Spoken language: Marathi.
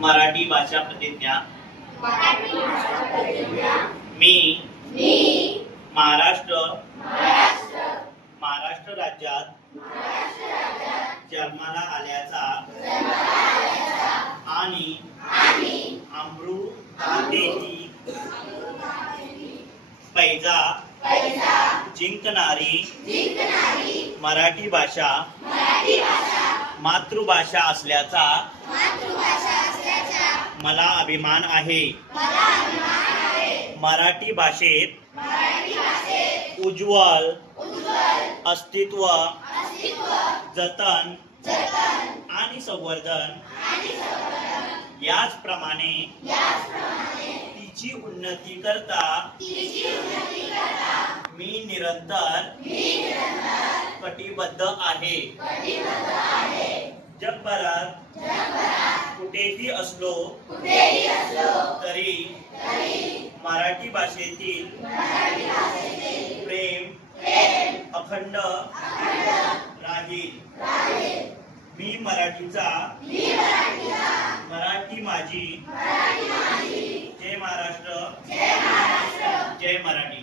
मराठी भाषा प्रतिज्ञा मी महाराष्ट्र राज्यात जन्माला आल्याचा आणि अमृतातेही पैजा जिंकणारी मराठी भाषा मातृभाषा असल्याचा मला अभिमान आहे। मराठी भाषेत उज्ज्वल अस्तित्व जतन आणि संवर्धन याचप्रमाणे तिची उन्नती करता मी निरंतर कटिबद्ध आहे। जगभरात कुठेही असलो तरी मराठी भाषेतील प्रेम अखंड राहील। मी मराठीचा मराठी माझी जय महाराष्ट्र जय मराठी।